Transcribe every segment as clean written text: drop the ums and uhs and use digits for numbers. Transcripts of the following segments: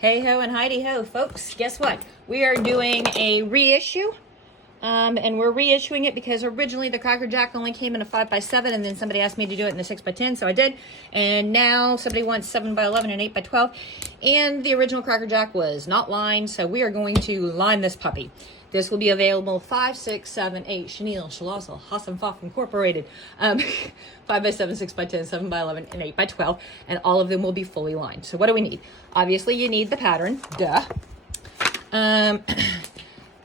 Hey ho and Heidi ho, folks. Guess what? We are doing a reissue. And we're reissuing it because originally the Cracker Jack only came in a 5x7, and then somebody asked me to do it in a 6x10, so I did. And now somebody wants 7x11 and 8x12. And the original Cracker Jack was not lined, so we are going to line this puppy. This will be available 5, 6, 7, 8, Chenille, Colossal, Hassan Fock Incorporated, 5x7, 6x10, 7x11, and 8x12, and all of them will be fully lined. So what do we need? Obviously, you need the pattern, duh.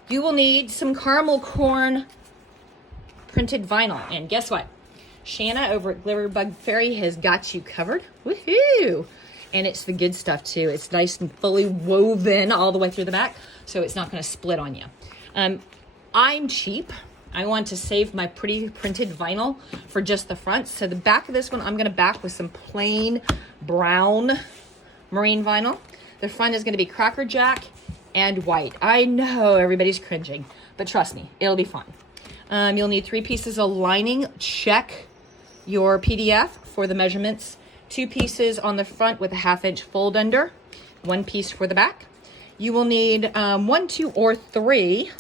You will need some caramel corn printed vinyl, and guess what? Shanna over at Glitterbug Fairy has got you covered. Woohoo! And it's the good stuff too. It's nice and fully woven all the way through the back, so it's not going to split on you. I'm cheap. I want to save my pretty printed vinyl for just the front. So the back of this one, I'm going to back with some plain brown marine vinyl. The front is going to be Cracker Jack and white. I know everybody's cringing, but trust me, it'll be fun. You'll need 3 pieces of lining. Check your PDF for the measurements. 2 pieces on the front with a 1/2 inch fold under. 1 piece for the back. You will need 1, 2, or 3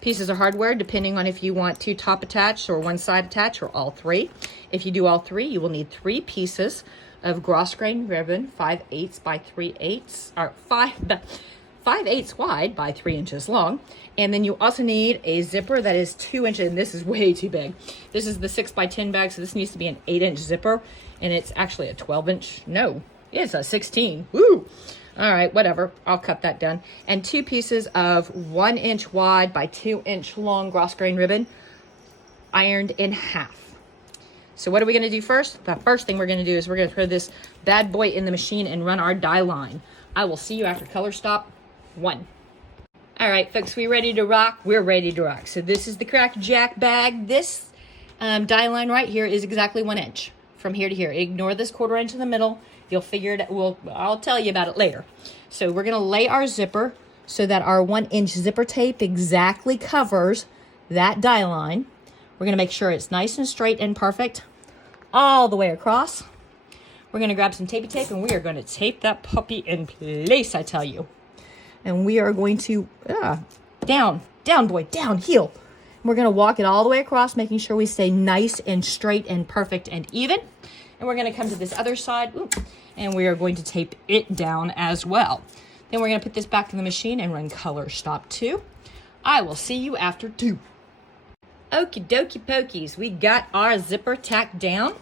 pieces of hardware, depending on if you want 2 top attached or 1 side attached, or all 3. If you do all 3, you will need 3 pieces of grosgrain ribbon, 5/8 by 3/8, or 5/8 wide by 3 inches long. And then you also need a zipper that is 2 inches, and this is way too big. This is the 6x10 bag, so this needs to be an 8-inch zipper, and it's actually a 12-inch. No, it's a 16. Woo! All right, whatever. I'll cut that down. And 2 pieces of 1-inch wide by 2-inch long grosgrain ribbon, ironed in half. So what are we going to do first? The first thing we're going to do is we're going to throw this bad boy in the machine and run our die line. I will see you after color stop 1. All right, folks, we ready to rock? We're ready to rock. So this is the Cracker Jack bag. This die line right here is exactly 1 inch from here to here. Ignore this 1/4 inch in the middle. You'll figure it out. I'll tell you about it later. So we're going to lay our zipper so that our 1-inch zipper tape exactly covers that die line. We're going to make sure it's nice and straight and perfect all the way across. We're going to grab some tapey tape, and we are going to tape that puppy in place, I tell you. And we are going to, down, boy, down, heel. We're going to walk it all the way across, making sure we stay nice and straight and perfect and even. And we're going to come to this other side, and we are going to tape it down as well. Then we're going to put this back in the machine and run color stop 2. I will see you after 2. Okie dokie pokies, we got our zipper tacked down.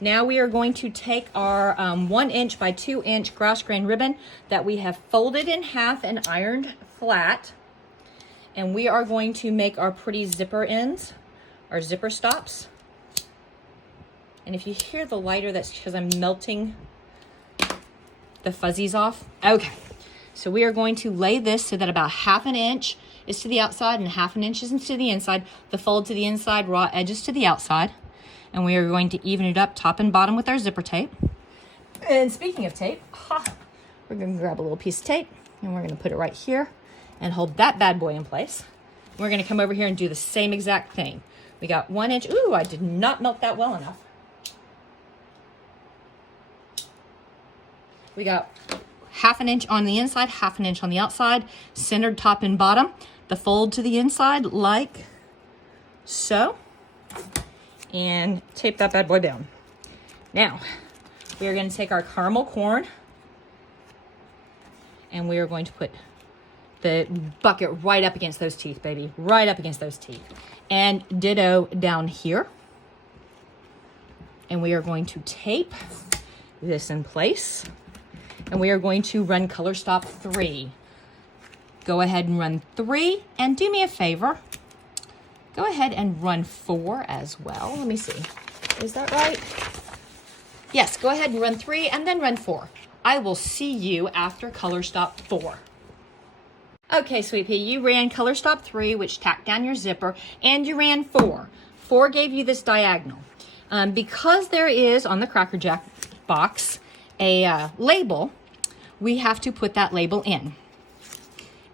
Now we are going to take our 1-inch by 2-inch grosgrain ribbon that we have folded in half and ironed flat. And we are going to make our pretty zipper ends, our zipper stops. And if you hear the lighter, that's because I'm melting the fuzzies off. Okay, so we are going to lay this so that about 1/2 inch is to the outside and 1/2 inch is to the inside. The fold to the inside, raw edges to the outside. And we are going to even it up top and bottom with our zipper tape. And speaking of tape, we're going to grab a little piece of tape, and we're going to put it right here and hold that bad boy in place. We're going to come over here and do the same exact thing. We got 1 inch. Ooh, I did not melt that well enough. We got 1/2 inch on the inside, 1/2 inch on the outside, centered top and bottom. The fold to the inside like so. And tape that bad boy down. Now, we are going to take our caramel corn, and we are going to put the bucket right up against those teeth, baby. Right up against those teeth. And ditto down here. And we are going to tape this in place. And we are going to run color stop 3. Go ahead and run 3. And do me a favor. Go ahead and run 4 as well. Let me see. Is that right? Yes, go ahead and run 3 and then run 4. I will see you after color stop 4. Okay, Sweet Pea, you ran color stop 3, which tacked down your zipper, and you ran 4. 4 gave you this diagonal. Because there is, on the Cracker Jack box, a label, we have to put that label in.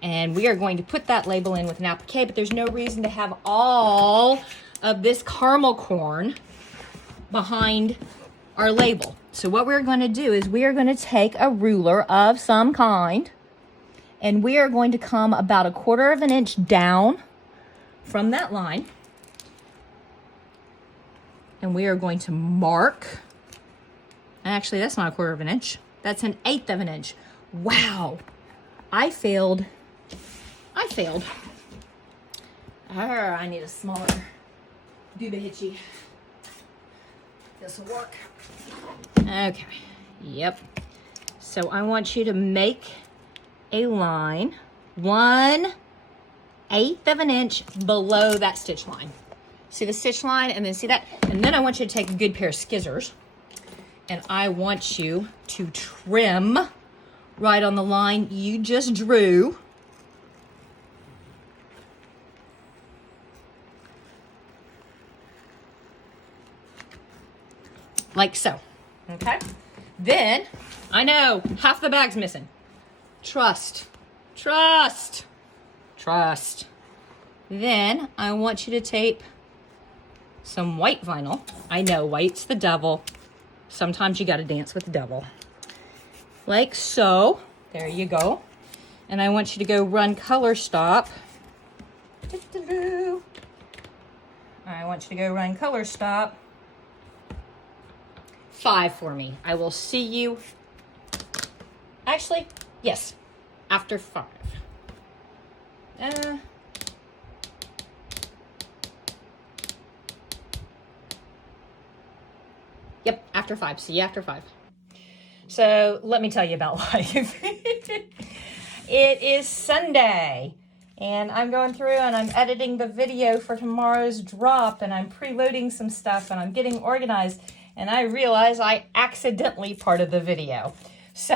And we are going to put that label in with an applique, but there's no reason to have all of this caramel corn behind our label. So what we're going to do is we are going to take a ruler of some kind, And we are going to come about 1/4 of an inch down from that line. And we are going to mark. Actually, that's not 1/4 of an inch. That's 1/8 of an inch. Wow. I failed. I need a smaller dooba-hitchy. This will work. Okay. Yep. So I want you to make a line 1/8 of an inch below that stitch line. See the stitch line, and then see that? And then I want you to take a good pair of scissors, and I want you to trim right on the line you just drew. Like so, okay? Then, I know, half the bag's missing. Trust. Then, I want you to tape some white vinyl. I know, white's the devil. Sometimes you gotta dance with the devil. Like so. There you go. And I want you to go run color stop. I want you to go run color stop. 5 for me. I will see you. Actually, yes, after 5. Yep, after 5. See you after 5. So let me tell you about life. It is Sunday, and I'm going through and I'm editing the video for tomorrow's drop, and I'm preloading some stuff, and I'm getting organized, and I realize I accidentally parted the video. So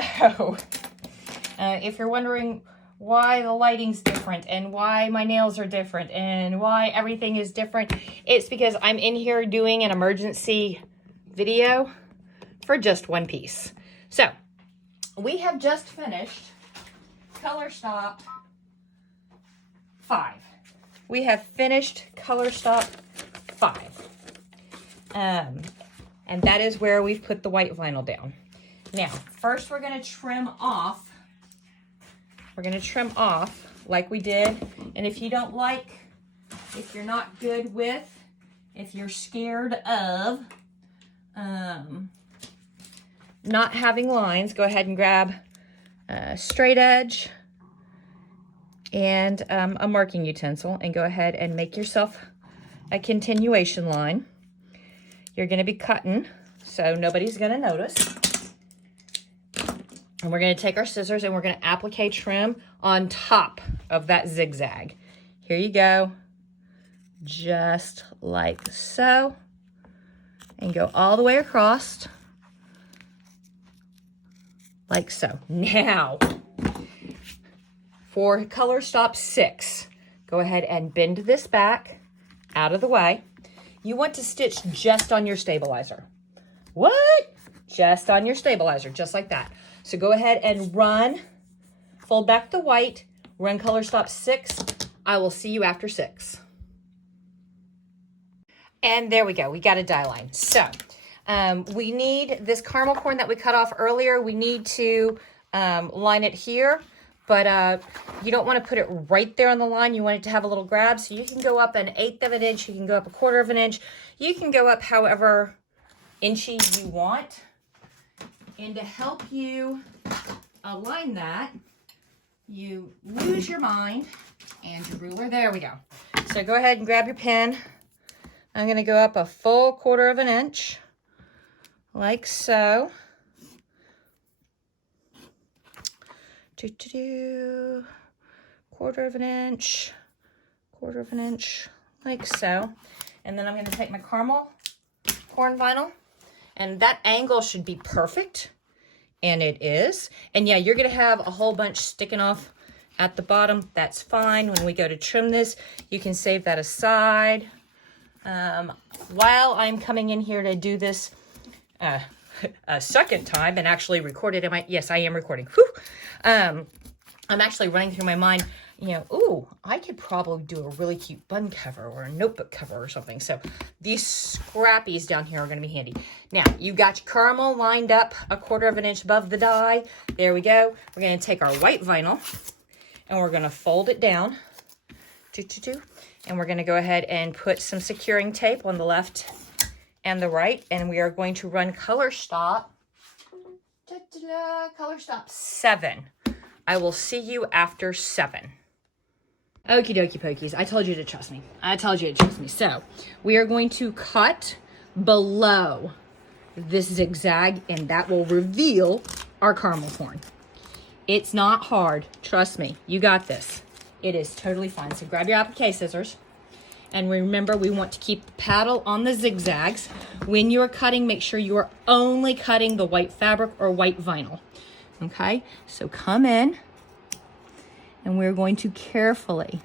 if you're wondering why the lighting's different and why my nails are different and why everything is different, it's because I'm in here doing an emergency video for just one piece. So we have just finished color stop 5. We have finished color stop 5. And that is where we've put the white vinyl down. Now, first we're going to trim off. We're going to trim off like we did. And if you don't like, if you're not good with, if you're scared of not having lines, go ahead and grab a straight edge and a marking utensil and go ahead and make yourself a continuation line. You're going to be cutting, so nobody's going to notice. And we're going to take our scissors and we're going to applique trim on top of that zigzag. Here you go. Just like so. And go all the way across. Like so. Now, for color stop 6, go ahead and bend this back out of the way. You want to stitch just on your stabilizer. What? Just on your stabilizer, just like that. So go ahead and run, fold back the white, run color stop 6. I will see you after 6. And there we go, we got a die line. So we need this caramel corn that we cut off earlier. We need to line it here, but you don't want to put it right there on the line. You want it to have a little grab, so you can go up 1/8 of an inch, you can go up 1/4 of an inch, you can go up however inchy you want. And to help you align that, you lose your mind and your ruler. There we go. So go ahead and grab your pen. I'm going to go up a full 1/4 of an inch, like so. 1/4 of an inch, 1/4 of an inch, like so. And then I'm going to take my caramel corn vinyl, and that angle should be perfect, and it is. And yeah, you're going to have a whole bunch sticking off at the bottom. That's fine. When we go to trim this, you can save that aside. While I'm coming in here to do this a second time and actually record it, yes, I am recording. Whew. I'm actually running through my mind, you know, ooh, I could probably do a really cute bun cover or a notebook cover or something. So these scrappies down here are going to be handy. Now, you got your caramel lined up 1/4 of an inch above the die. There we go. We're going to take our white vinyl And we're gonna fold it down. And we're gonna go ahead and put some securing tape on the left and the right. And we are going to run color stop. Color stop 7. I will see you after 7. Okie dokie pokies. I told you to trust me. I told you to trust me. So we are going to cut below this zigzag, and that will reveal our caramel corn. It's not hard. Trust me. You got this. It is totally fine. So grab your applique scissors. And remember, we want to keep the paddle on the zigzags. When you're cutting, make sure you are only cutting the white fabric or white vinyl. Okay? So come in. And we're going to carefully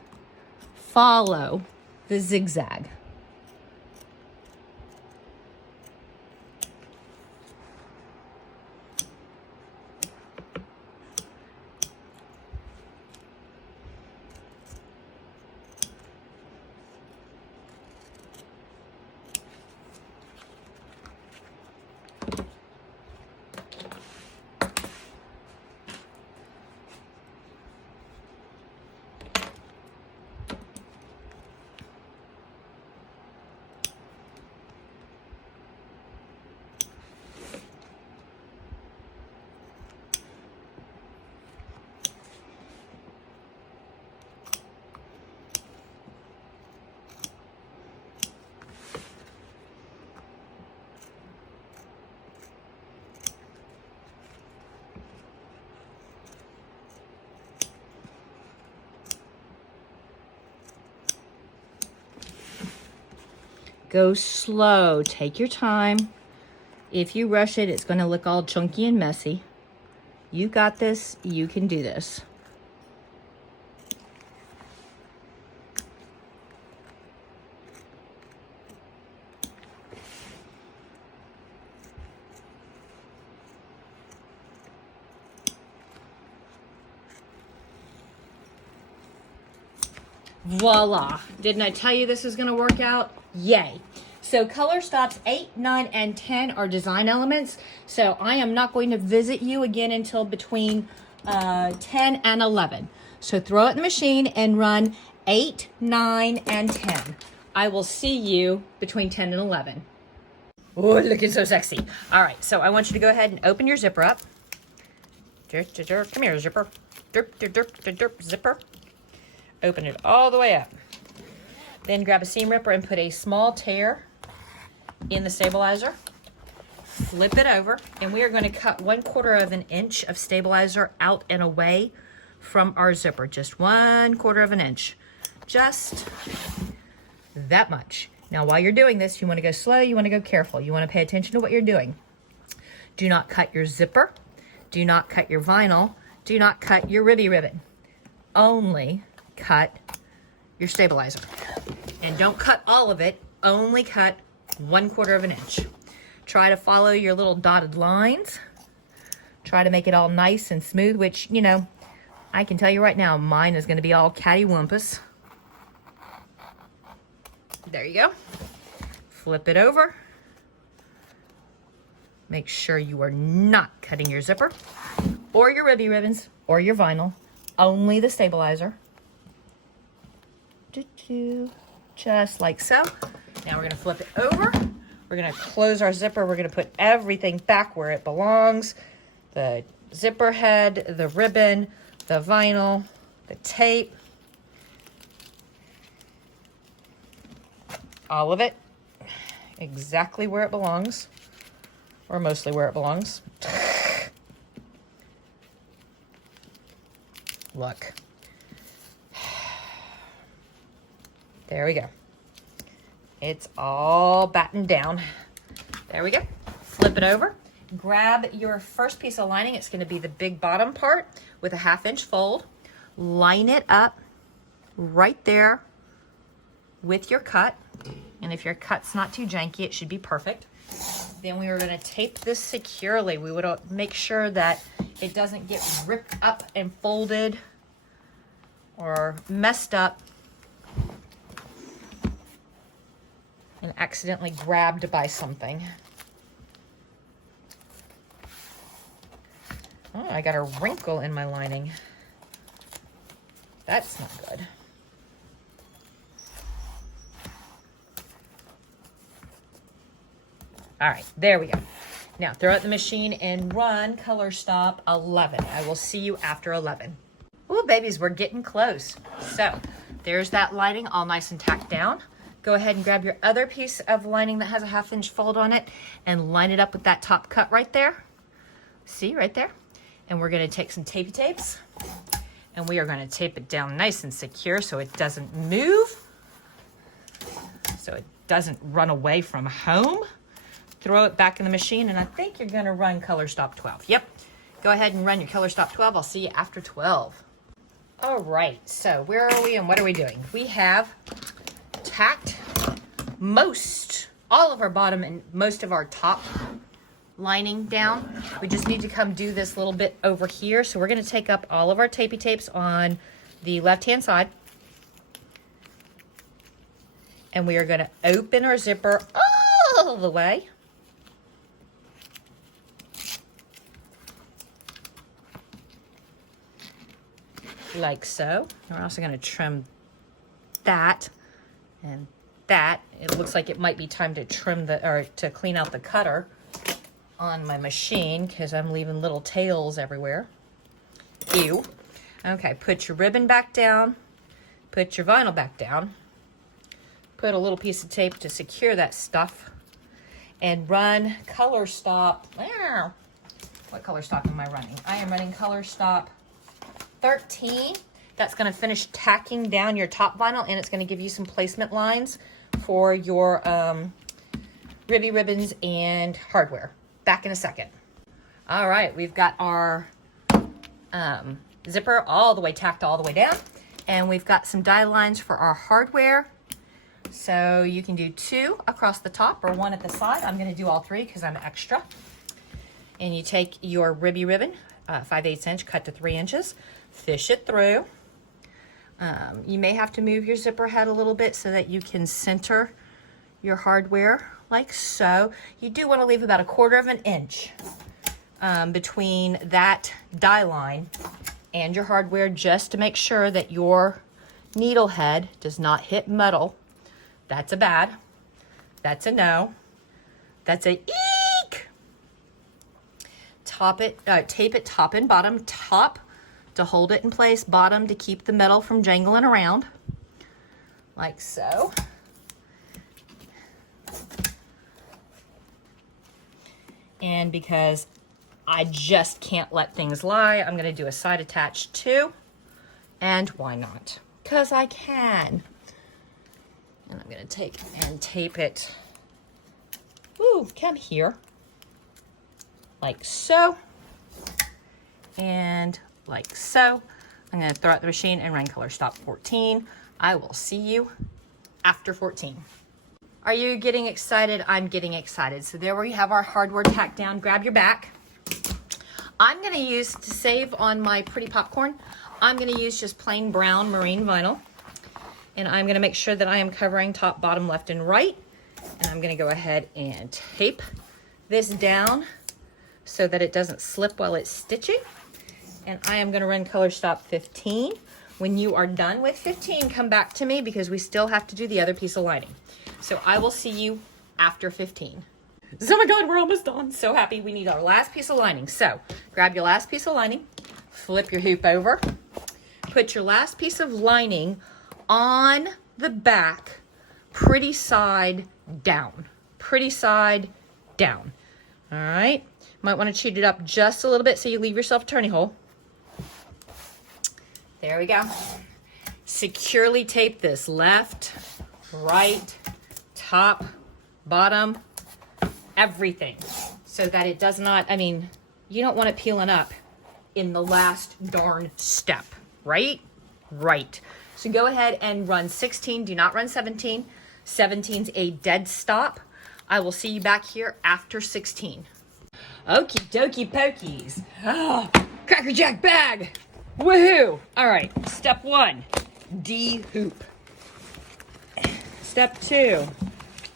follow the zigzag. Go slow. Take your time. If you rush it, it's going to look all chunky and messy. You got this. You can do this. Voila. Didn't I tell you this was going to work out? Yay. So color stops 8, 9, and 10 are design elements. So I am not going to visit you again until between 10 and 11. So throw it in the machine and run 8, 9, and 10. I will see you between 10 and 11. Oh, looking so sexy. All right, so I want you to go ahead and open your zipper up. Come here, zipper. Zipper. Open it all the way up. Then grab a seam ripper and put a small tear in the stabilizer. Flip it over, and we are going to cut 1/4 of an inch of stabilizer out and away from our zipper. Just 1/4 of an inch. Just that much. Now, while you're doing this, you want to go slow, you want to go careful. You want to pay attention to what you're doing. Do not cut your zipper. Do not cut your vinyl. Do not cut your ribby ribbon. Only cut your stabilizer. And don't cut all of it, only cut 1/4 of an inch. Try to follow your little dotted lines. Try to make it all nice and smooth, which, you know, I can tell you right now, mine is going to be all cattywampus. There you go. Flip it over. Make sure you are not cutting your zipper or your ribby ribbons or your vinyl, only the stabilizer. Just like so. Now we're going to flip it over. We're going to close our zipper. We're going to put everything back where it belongs. The zipper head, the ribbon, the vinyl, the tape. All of it exactly where it belongs, or mostly where it belongs. Look. There we go. It's all battened down. There we go. Flip it over. Grab your first piece of lining. It's going to be the big bottom part with a 1/2 inch fold. Line it up right there with your cut. And if your cut's not too janky, it should be perfect. Then we are going to tape this securely. We would make sure that it doesn't get ripped up and folded or messed up and accidentally grabbed by something. Oh, I got a wrinkle in my lining. That's not good. All right, there we go. Now throw it in the machine and run color stop 11. I will see you after 11. Oh, babies, we're getting close. So there's that lining all nice and tacked down. Go ahead and grab your other piece of lining that has a 1/2 inch fold on it and line it up with that top cut right there. See, right there? And we're gonna take some tapey tapes and we are gonna tape it down nice and secure so it doesn't move, so it doesn't run away from home. Throw it back in the machine, and I think you're gonna run color stop 12. Yep, go ahead and run your color stop 12. I'll see you after 12. All right, so where are we and what are we doing? We have tacked all of our bottom and most of our top lining down. We just need to come do this little bit over here. So we're gonna take up all of our tapey tapes on the left-hand side. And we are gonna open our zipper all the way. Like so. We're also going to trim that and that. It looks like it might be time to trim to clean out the cutter on my machine because I'm leaving little tails everywhere. Ew. Okay, put your ribbon back down. Put your vinyl back down. Put a little piece of tape to secure that stuff and run color stop. What color stop am I running? I am running color stop 13. That's going to finish tacking down your top vinyl, and it's going to give you some placement lines for your ribby ribbons and hardware. Back in a second. All right, we've got our zipper all the way tacked all the way down, and we've got some die lines for our hardware. So you can do 2 across the top or 1 at the side. I'm going to do all 3 because I'm extra. And you take your ribby ribbon, 5/8 inch, cut to 3 inches, fish it through. You may have to move your zipper head a little bit so that you can center your hardware like so. You do want to leave about 1/4 inch between that die line and your hardware, just to make sure that your needle head does not hit metal. That's a bad. That's a no. That's a eek. Tape it top and bottom. Top to hold it in place, bottom to keep the metal from jangling around, like so. And because I just can't let things lie, I'm gonna do a side attach too. And why not? Because I can. And I'm gonna take and tape it, come here, like so, and like so. I'm gonna throw out the machine and run color stop 14. I will see you after 14. Are you getting excited? I'm getting excited. So there we have our hardware tacked down. Grab your back. I'm gonna use, to save on my pretty popcorn, I'm gonna use just plain brown marine vinyl. And I'm gonna make sure that I am covering top, bottom, left, and right. And I'm gonna go ahead and tape this down so that it doesn't slip while it's stitching. And I am gonna run color stop 15. When you are done with 15, come back to me because we still have to do the other piece of lining. So I will see you after 15. Oh my God, we're almost done. So happy. We need our last piece of lining. So grab your last piece of lining, flip your hoop over, put your last piece of lining on the back, pretty side down. Pretty side down. All right. Might want to cheat it up just a little bit so you leave yourself a turning hole. There we go. Securely tape this left, right, top, bottom, everything, so that it does not, you don't want it peeling up in the last darn step, right? Right. So go ahead and run 16. Do not run 17. 17's a dead stop. I will see you back here after 16. Okie dokie pokies. Cracker Jack bag. Woohoo! All right, step 1, de-hoop. Step 2,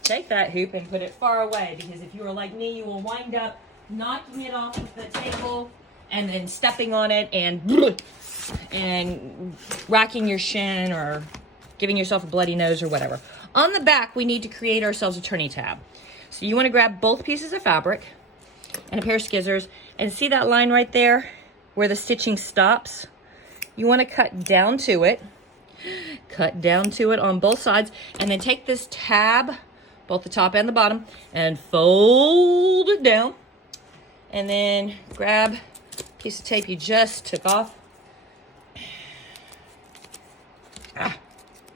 take that hoop and put it far away, because if you are like me, you will wind up knocking it off of the table and then stepping on it and and racking your shin or giving yourself a bloody nose or whatever. On the back, we need to create ourselves a turning tab. So you want to grab both pieces of fabric and a pair of scissors, and see that line right there where the stitching stops? You want to cut down to it on both sides, and then take this tab, both the top and the bottom, and fold it down, and then grab a piece of tape you just took off.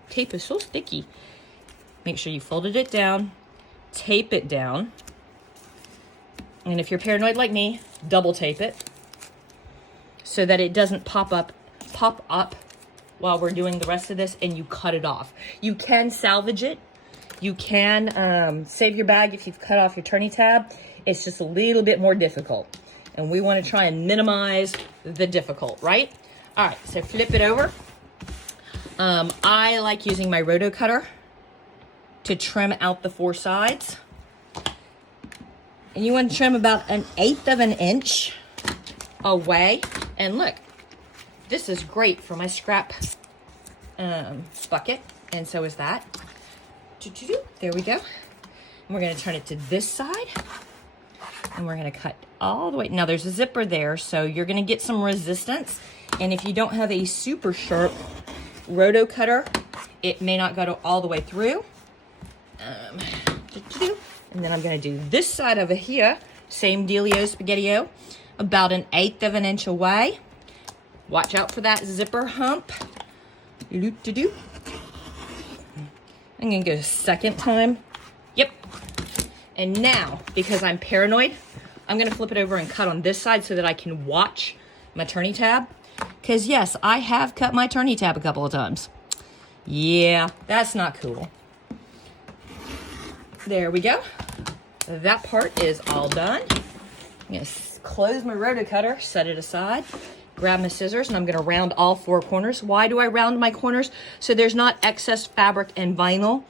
Tape is so sticky. Make sure you folded it down, tape it down, and if you're paranoid like me, double tape it so that it doesn't pop up while we're doing the rest of this, and you cut it off. You can salvage it. You can save your bag if you've cut off your turning tab. It's just a little bit more difficult, and we want to try and minimize the difficult, right? All right, so flip it over. I like using my roto cutter to trim out the 4 sides. And you want to trim about 1/8 of an inch away. And look, this is great for my scrap bucket, and so is that. There we go. And we're going to turn it to this side, and we're going to cut all the way. Now there's a zipper there, so you're going to get some resistance. And if you don't have a super sharp roto cutter, it may not go all the way through. And then I'm going to do this side over here, same dealio, spaghetti-o, about 1/8 of an inch away. Watch out for that zipper hump. I'm going to go a second time. Yep. And now, because I'm paranoid, I'm going to flip it over and cut on this side so that I can watch my turning tab. Because yes, I have cut my turning tab a couple of times. Yeah, that's not cool. There we go. That part is all done. I'm going to close my roto cutter, set it aside, grab my scissors, and I'm going to round all 4 corners. Why do I round my corners? So there's not excess fabric and vinyl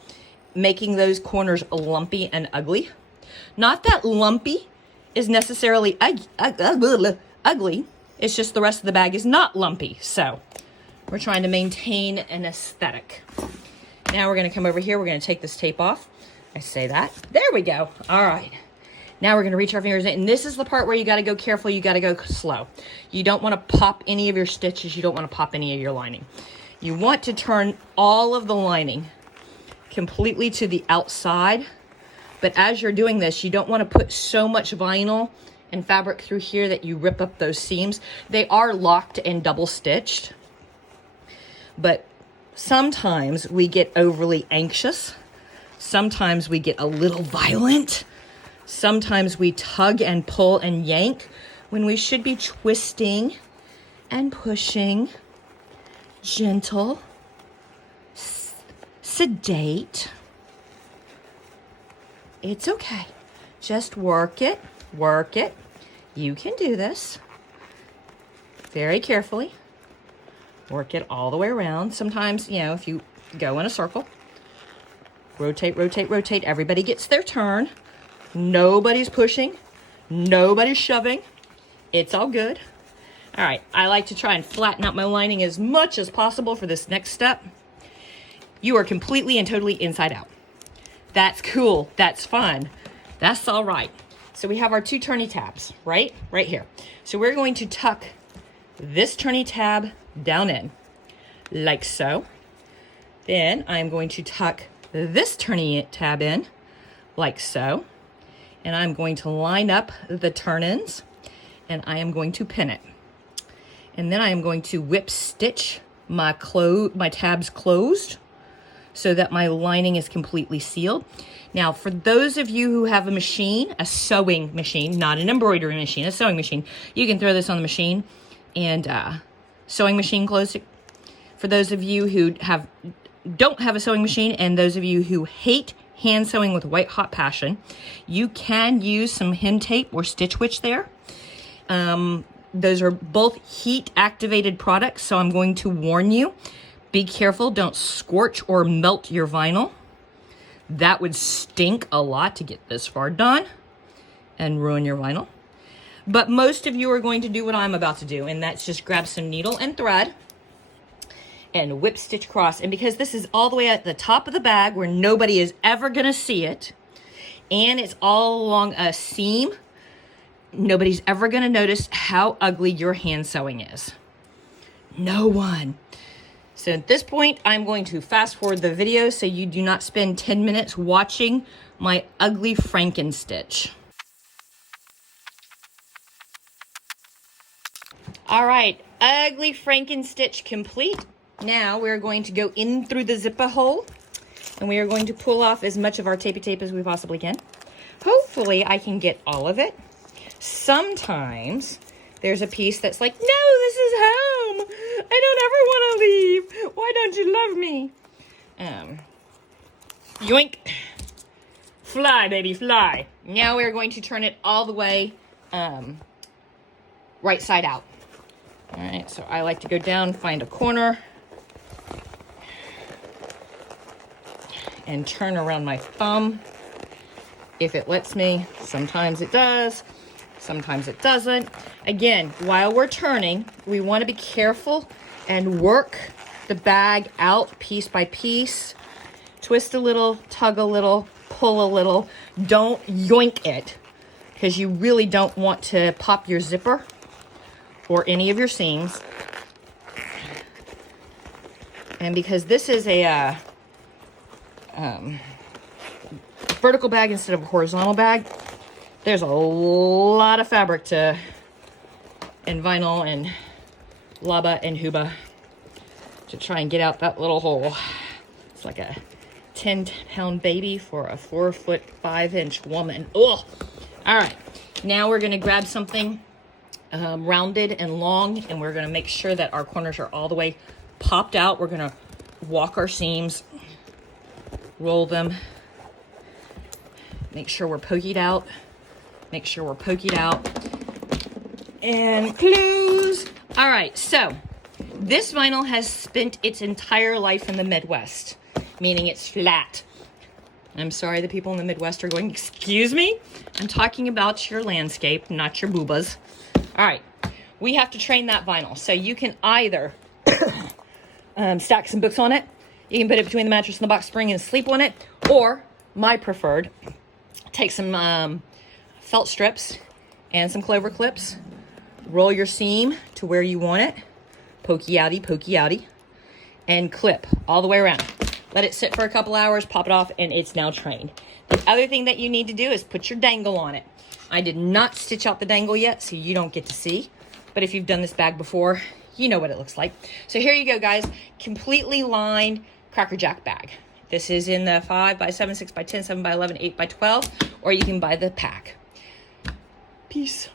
making those corners lumpy and ugly. Not that lumpy is necessarily ugly. It's just the rest of the bag is not lumpy. So we're trying to maintain an aesthetic. Now we're going to come over here. We're going to take this tape off. I say that. There we go. All right. Now we're going to reach our fingers in. And this is the part where you got to go careful. You got to go slow. You don't want to pop any of your stitches. You don't want to pop any of your lining. You want to turn all of the lining completely to the outside. But as you're doing this, you don't want to put so much vinyl and fabric through here that you rip up those seams. They are locked and double stitched. But sometimes we get overly anxious. Sometimes we get a little violent. Sometimes we tug and pull and yank when we should be twisting and pushing, gentle, sedate. It's okay. Just work it, work it. You can do this. Very carefully. Work it all the way around. Sometimes, you know, if you go in a circle, rotate, rotate, rotate. Everybody gets their turn. Nobody's pushing. Nobody's shoving. It's all good. All right. I like to try and flatten out my lining as much as possible for this next step. You are completely and totally inside out. That's cool. That's fun. That's all right. So we have our 2 turny tabs, right? Right here. So we're going to tuck this turny tab down in, like so. Then I'm going to tuck this turny tab in, like so. And I'm going to line up the turn-ins, and I am going to pin it. And then I am going to whip stitch my tabs closed so that my lining is completely sealed. Now, for those of you who have a machine, a sewing machine, not an embroidery machine, a sewing machine, you can throw this on the machine and sewing machine close it. For those of you who don't have a sewing machine, and those of you who hate hand sewing with white hot passion, you can use some hem tape or Stitch Witch there. Those are both heat activated products, so I'm going to warn you, be careful, don't scorch or melt your vinyl. That would stink a lot to get this far done and ruin your vinyl. But most of you are going to do what I'm about to do, and that's just grab some needle and thread and whip stitch across. And because this is all the way at the top of the bag where nobody is ever gonna see it, and it's all along a seam, nobody's ever gonna notice how ugly your hand sewing is. No one. So at this point, I'm going to fast forward the video so you do not spend 10 minutes watching my ugly Frankenstitch. All right, ugly Frankenstitch complete. Now we're going to go in through the zipper hole, and we are going to pull off as much of our tapey tape as we possibly can. Hopefully I can get all of it. Sometimes there's a piece that's like, no, this is home. I don't ever want to leave. Why don't you love me? Yoink. Fly, baby, fly. Now we're going to turn it all the way right side out. All right, so I like to go down, find a corner, and turn around my thumb if it lets me. Sometimes it does, sometimes it doesn't. Again, while we're turning, we want to be careful and work the bag out piece by piece. Twist a little, tug a little, pull a little. Don't yoink it, because you really don't want to pop your zipper or any of your seams. And because this is a vertical bag instead of a horizontal bag, there's a lot of fabric and vinyl and laba and huba to try and get out that little hole. It's like a 10-pound baby for a 4'5" woman. Ugh. All right, now we're gonna grab something rounded and long, and we're gonna make sure that our corners are all the way popped out. We're gonna walk our seams, roll them, make sure we're pokied out, and close. All right, so this vinyl has spent its entire life in the Midwest, meaning it's flat. I'm sorry the people in the Midwest are going, excuse me? I'm talking about your landscape, not your boobas. All right, we have to train that vinyl. So you can either stack some books on it, you can put it between the mattress and the box spring and sleep on it, or my preferred, take some felt strips and some clover clips, roll your seam to where you want it, pokey outy, and clip all the way around. Let it sit for a couple hours, pop it off, and it's now trained. The other thing that you need to do is put your dangle on it. I did not stitch out the dangle yet, so you don't get to see. But if you've done this bag before, you know what it looks like. So here you go, guys. Completely lined Cracker Jack bag. This is in the 5x7, 6x10, 7x11, 8x12, or you can buy the pack. Peace.